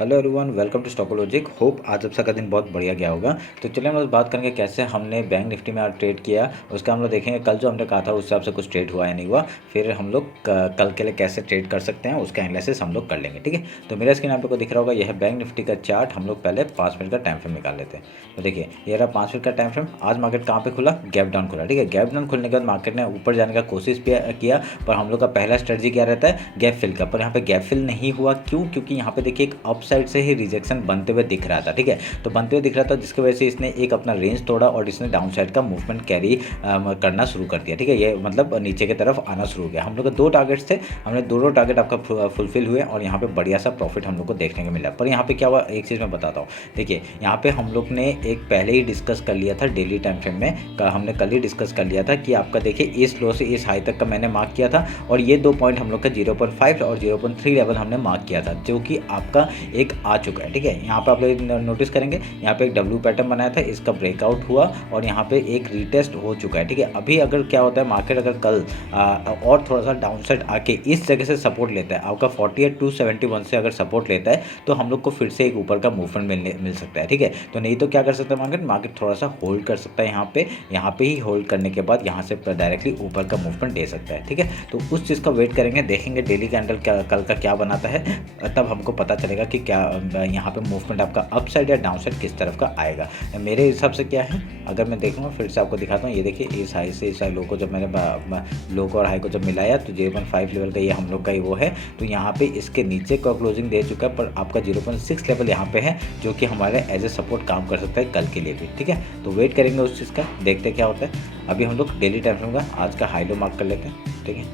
Hello everyone, welcome to Stock Logic. Hope आज आप सबका दिन बहुत बढ़िया गया होगा। तो चलिए हम लोग बात करेंगे कैसे हमने बैंक निफ्टी में आज ट्रेड किया। उसका हम लोग देखेंगे कल जो हमने कहा था उस हिसाब से कुछ ट्रेड हुआ या नहीं हुआ। फिर हम लोग कल के लिए कैसे ट्रेड कर सकते हैं उसका एनालिसिस हम लोग कर लेंगे। ठीक है, तो मेरा स्क्रीन आप लोग को दिख रहा होगा, यह है बैंक निफ्टी का चार्ट। हम लोग पहले 5 मिनट का टाइम फ्रेम निकाल लेते हैं। तो देखिए ये रहा 5 मिनट का टाइम फ्रेम। आज मार्केट कहाँ पे खुला? गैप डाउन खुला। ठीक है, गैप डाउन खुलने के बाद मार्केट ने ऊपर जाने का कोशिश किया, पर हम लोग का पहला स्ट्रेटजी क्या रहता है? गैप फिल का। पर यहाँ पे गैप फिल नहीं हुआ। क्यों? क्योंकि यहाँ पे देखिए एक अप साइड से ही रिजेक्शन बनते हुए दिख रहा था। ठीक है, तो बनते हुए दिख रहा था जिसकी वजह से इसने एक अपना रेंज तोड़ा और इसने डाउन साइड का मूवमेंट कैरी करना शुरू कर दिया। ठीक है, ये मतलब नीचे की तरफ आना शुरू हो गया। हम लोग के 2 टारगेट्स थे, हमने दोनों टारगेट आपका फुलफिल हुए और यहाँ पे बढ़िया सा प्रॉफिट हम लोग को देखने को मिला। पर यहाँ पे क्या हुआ, एक चीज़ मैं बताता हूँ। देखिए यहाँ पे हम लोग ने एक पहले ही डिस्कस कर लिया था डेली टाइम फ्रेम में, हमने कल ही डिस्कस कर लिया था कि आपका देखिए इस लो से इस हाई तक का मैंने मार्क किया था और ये 2 पॉइंट हम लोग का 0.5 और 0.3 लेवल हमने मार्क किया था, जो कि आपका एक आ चुका है। ठीक है, यहाँ पे आप लोग नोटिस करेंगे यहाँ पे एक डब्ल्यू पैटर्न बनाया था, इसका ब्रेकआउट हुआ और यहाँ पे एक रीटेस्ट हो चुका है। ठीक है, अभी अगर क्या होता है, मार्केट अगर कल और थोड़ा सा डाउन साइड आके इस जगह से सपोर्ट लेता है, आपका 48,271 से अगर सपोर्ट लेता है तो हम लोग को फिर से एक ऊपर का मूवमेंट मिल सकता है। ठीक है, तो नहीं तो क्या कर सकता है मार्केट थोड़ा सा होल्ड कर सकता है। यहाँ पे ही होल्ड करने के बाद यहाँ से डायरेक्टली ऊपर का मूवमेंट दे सकता है। ठीक है, तो उस चीज़ का वेट करेंगे, देखेंगे डेली कैंडल कल का क्या बनाता है, तब हमको पता चलेगा कि क्या यहाँ पे मूवमेंट आपका अप साइड या डाउन साइड किस तरफ का आएगा। मेरे हिसाब से क्या है, अगर मैं देखूंगा फिर से आपको दिखाता हूँ। ये देखिए इस हाई से इस लो को जब मैंने लो को और हाई को जब मिलाया तो 0.5 लेवल का ये हम लोग का वो है। तो यहाँ पे इसके नीचे का क्लोजिंग दे चुका है, पर आपका 0.6 लेवल यहाँ पे है, जो कि हमारे एज ए सपोर्ट काम कर सकता है कल के लिए भी। ठीक है, तो वेट करेंगे उस चीज़ का, देखते क्या होता है। अभी हम लोग डेली टाइम फ्रेम का आज का हाई लो मार्क कर लेते हैं। ठीक है,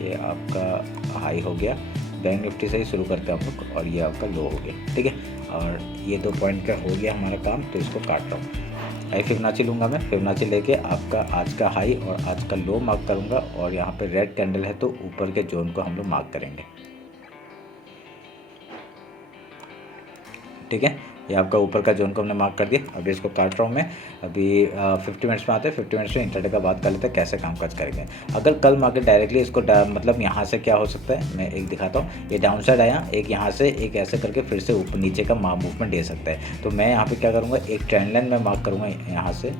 ये आपका हाई हो गया, बैंक निफ्टी से ही शुरू करते हैं हम लोग, और ये आपका लो हो गया। ठीक है, और ये 2 पॉइंट का हो गया हमारा काम, तो इसको काट रहा हूँ। हाई फिबोनाची लूँगा मैं, फिबोनाची लेके आपका आज का हाई और आज का लो मार्क करूँगा, और यहाँ पे रेड कैंडल है तो ऊपर के जोन को हम लोग मार्क करेंगे। ठीक है, ये आपका ऊपर का जोन को हमने मार्क कर दिया। अभी इसको काट रहा हूँ मैं। अभी 50 मिनट्स में आते हैं, 50 मिनट्स में इंटरडे का बात कर लेते हैं कैसे कामकाज करेंगे। अगर कल मार्केट डायरेक्टली इसको मतलब यहाँ से क्या हो सकता है, मैं एक दिखाता हूँ। ये डाउन साइड आया, एक यहाँ से एक ऐसे करके फिर से ऊपर नीचे का मूवमेंट दे सकता है। तो मैं यहाँ पे क्या करूँगा, एक ट्रेंड लाइन में मार्क करूँगा यहाँ से,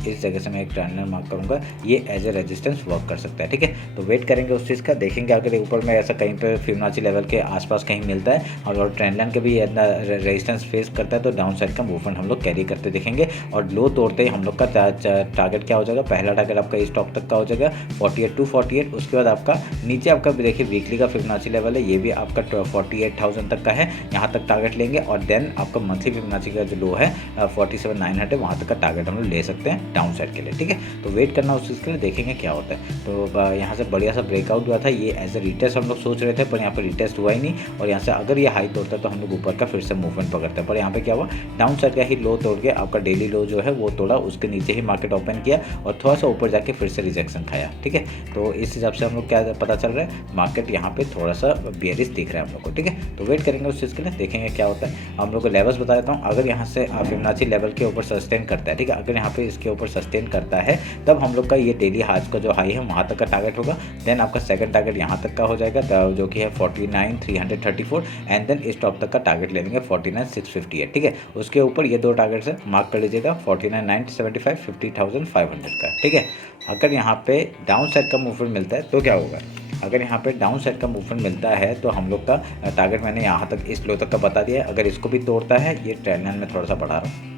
इस जगह से मैं एक ट्रेंड लाइन मार्क करूँगा, ये एज ए रेजिस्टेंस वर्क कर सकता है। ठीक है, तो वेट करेंगे उस चीज़ का, देखेंगे अगर ऊपर में ऐसा कहीं पे फिबोनाची लेवल के आसपास कहीं मिलता है और ट्रेंड लाइन के भी इतना रेजिस्टेंस फेस करता है, तो डाउन साइड का मूवमेंट हम लोग कैरी करते दिखेंगे। और लो तोड़ते ही हम लोग का टारगेट क्या हो जाएगा, पहला टारगेट आपका इस टॉप तक का हो जाएगा 48,248। उसके बाद आपका नीचे आपका देखिए वीकली का फिबोनाची लेवल है, ये भी आपका 48,000 तक का है, यहाँ तक टारगेट लेंगे। और देन आपका मंथली फिबोनाची का जो लो है 47,900, वहाँ तक का टारगेट हम लोग ले सकते हैं डाउन साइड के लिए। ठीक है, तो वेट करना उस चीज़ के लिए, देखेंगे क्या होता है। तो यहाँ से बढ़िया सा ब्रेकआउट हुआ था, ये एज ए रिटेस्ट हम लोग सोच रहे थे, पर यहाँ पर रिटेस्ट हुआ ही नहीं। और यहाँ से अगर ये हाई तोड़ता है तो हम लोग ऊपर का फिर से मूवमेंट पकड़ते हैं, पर यहाँ पे क्या हुआ, डाउन साइड का ही लो तोड़ के आपका डेली लो जो है वो तोड़ा, उसके नीचे ही मार्केट ओपन किया और थोड़ा सा ऊपर जाके फिर से रिजेक्शन खाया। ठीक है, तो इस हिसाब से हम लोग क्या पता चल रहा है, मार्केट यहाँ पे थोड़ा सा बेयरिश दिख रहा है हम लोग को। ठीक है, तो वेट करेंगे उस चीज़ के लिए, देखेंगे क्या होता है। हम लोग को लेवल्स बता देता हूँ। अगर यहाँ से फिबोनाची लेवल के ऊपर सस्टेन करता है, ठीक है, अगर यहाँ पे इसके ऊपर सस्टेन करता है तब हम लोग का ये डेली आज का जो हाई है वहाँ तक का टारगेट होगा। देन आपका सेकंड टारगेट यहाँ तक का हो जाएगा, जो कि है 49,334, एंड देन इस टॉप तक का टारगेट ले लेंगे 49,658। ठीक है, उसके ऊपर ये 2 टारगेट से मार्क कर लीजिएगा, 49,975, 50,500 का। ठीक है, अगर यहाँ पे डाउन साइड का मूवमेंट मिलता है तो क्या होगा, अगर यहाँ पे डाउन साइड का मूवमेंट मिलता है तो हम लोग का टारगेट मैंने यहाँ तक इस लो तक का बता दिया है। अगर इसको भी तोड़ता है, ये ट्रेंड लाइन में थोड़ा सा बढ़ा रहा हूँ।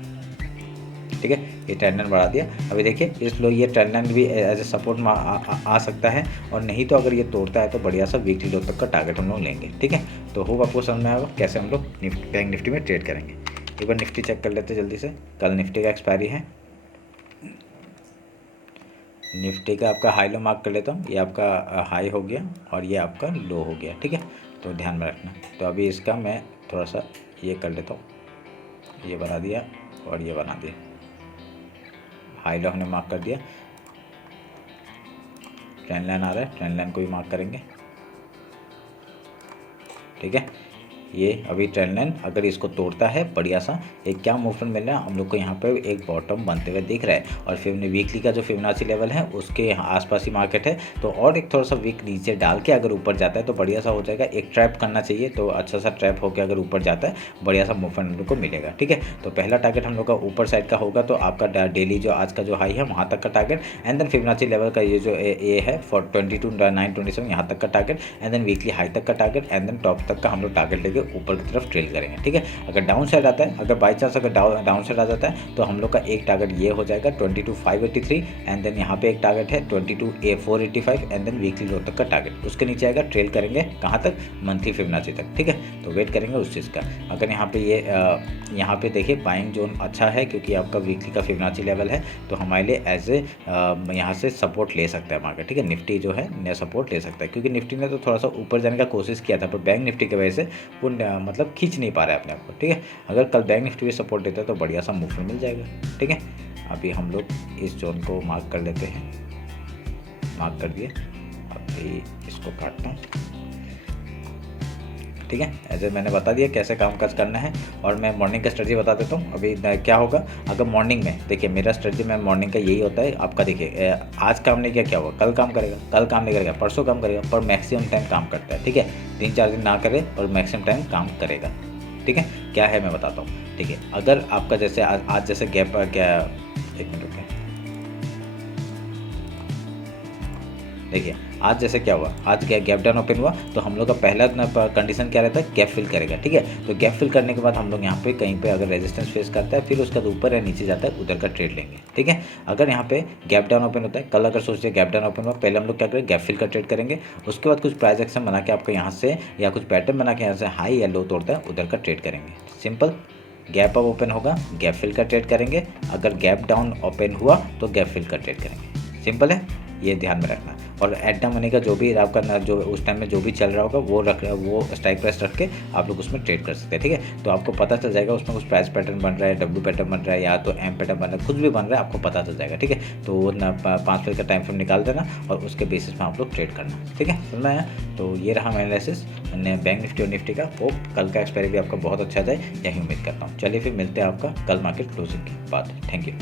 ठीक है, ये ट्रेंड लाइन बढ़ा दिया। अभी देखिए इस लो ये ट्रेंड लाइन भी एज ए सपोर्ट में आ सकता है, और नहीं तो अगर ये तोड़ता है तो बढ़िया सा वीकली लो तक का टारगेट हम लोग लेंगे। ठीक है, तो होप आपको समझ में आएगा कैसे हम लोग बैंक निफ्टी में ट्रेड करेंगे। एक बार निफ्टी चेक कर लेते हैं जल्दी से। कल निफ्टी का एक्सपायरी है, निफ्टी का आपका हाई लो मार्क कर लेता हूँ। ये आपका हाई हो गया और ये आपका लो हो गया। ठीक है, तो ध्यान में रखना। तो अभी इसका मैं थोड़ा सा ये कर लेता हूँ, ये बना दिया और ये बना दिया, हाई लो हमने मार्क कर दिया। ट्रेंड लाइन आ रहा है, ट्रेंड लाइन को भी मार्क करेंगे। ठीक है, ये अभी ट्रेंड लाइन अगर इसको तोड़ता है बढ़िया सा, एक क्या मूवमेंट मिल रहा है हम लोग को यहाँ पे, एक बॉटम बनते हुए दिख रहा है। और फिर वीकली का जो फिबोनाची लेवल है उसके आसपास ही मार्केट है, तो और एक थोड़ा सा वीक नीचे डाल के अगर ऊपर जाता है तो बढ़िया सा हो जाएगा। एक ट्रैप करना चाहिए, तो अच्छा सा ट्रैप होकर अगर ऊपर जाता है बढ़िया सा मूवमेंट हम लोग को मिलेगा। ठीक है, तो पहला टारगेट हम लोग का ऊपर साइड का होगा, तो आपका डेली जो आज का जो हाई है वहाँ तक का target, and then Fibonacci level का ये जो ए है फॉर 22,927 यहाँ तक का target, and then weekly high तक का टारगेट, एंड देन टॉप तक का हम लोग टारगेट लेके ऊपर की तरफ ट्रेल करेंगे। ठीक है, अगर डाउन साइड आता है, अगर बाई चांस अगर डाउन साइड आ जाता है तो हम लोग का एक टारगेट ये हो जाएगा 22,583, एंड देन यहाँ पे एक टारगेट है 22,485, एंड देन वीकली लो तक का टारगेट। उसके नीचे आएगा, ट्रेल करेंगे कहाँ तक, मंथली फिबोनाची तक। ठीक है, तो वेट करेंगे उस चीज़ का। अगर यहाँ पे ये यहाँ पे देखिए बाइंग जोन अच्छा है क्योंकि आपका वीकली का फिबोनाची लेवल है, तो हमारे लिए एज ए यहाँ से सपोर्ट ले सकता है मार्केट। ठीक है, निफ्टी जो है नया सपोर्ट ले सकता है, क्योंकि निफ्टी ने तो थोड़ा सा ऊपर जाने का कोशिश किया था, पर बैंक निफ्टी की वजह से वो मतलब खींच नहीं पा रहा है अपने आप को। ठीक है, अगर कल बैंक निफ्टी भी सपोर्ट देता है तो बढ़िया सा मूवमेंट मिल जाएगा। ठीक है, अभी हम लोग इस जोन को मार्क कर लेते हैं, मार्क कर दिए, अभी इसको काटता हूँ। ठीक है, ऐसे मैंने बता दिया कैसे काम काज करना है, और मैं मॉर्निंग का स्ट्रेटजी बता देता हूँ। अभी क्या होगा, अगर मॉर्निंग में देखिए मेरा स्ट्रेटजी में मॉर्निंग का यही होता है। आपका देखिए आज काम नहीं किया क्या होगा, कल काम करेगा, कल काम नहीं करेगा परसों काम करेगा, पर मैक्सिमम टाइम काम करता है। ठीक है, 3-4 दिन ना करे और मैक्सिमम टाइम काम करेगा। ठीक है, क्या है मैं बताता हूँ। ठीक है, अगर आपका जैसे आज जैसे गैप क्या, एक मिनट रुकिए, देखिए आज जैसे क्या हुआ, आज गैप डाउन ओपन हुआ, तो हम लोग का पहला कंडीशन क्या रहता है, गैप फिल करेगा। ठीक है, तो गैप फिल करने के बाद हम लोग यहाँ पे कहीं पे अगर रेजिस्टेंस फेस करता है, फिर उसका ऊपर या नीचे जाता है, उधर का ट्रेड लेंगे। ठीक है, अगर यहाँ पे गैप डाउन ओपन होता है, कल अगर सोचिए गैप डाउन ओपन हुआ, पहले हम लोग क्या करें, गैप फिल का ट्रेड करेंगे। उसके बाद कुछ प्राइस एक्शन बना के आपको यहाँ से, या कुछ पैटर्न बना के यहाँ से हाई या लो तोड़ता है, उधर का ट्रेड करेंगे। सिंपल, गैप अप ओपन होगा, गैप फिल का ट्रेड करेंगे, अगर गैप डाउन ओपन हुआ तो गैप फिल का ट्रेड करेंगे। सिंपल है, ये ध्यान में रखना। और एट द मनी का जो भी आपका जो उस टाइम में जो भी चल रहा होगा वो स्ट्राइक प्राइस रख के आप लोग उसमें ट्रेड कर सकते हैं। ठीक है, तो आपको पता चल जाएगा उसमें कुछ प्राइस पैटर्न बन रहा है, डब्ल्यू पैटर्न बन रहा है, या तो एम पैटर्न बन रहा है, कुछ भी बन रहा है आपको पता चल जाएगा। ठीक है, तो 5 मिनट का टाइम फ्रेम निकाल देना और उसके बेसिस में आप लोग ट्रेड करना। ठीक है, समझ में आया? तो ये रहा मेरा एनालिसिस बैंक निफ्टी और निफ्टी का। होप कल का एक्सपायरी भी आपका बहुत अच्छा जाए, यही उम्मीद करता हूँ। चलिए फिर मिलते हैं आपका कल मार्केट क्लोजिंग के बाद। Thank you.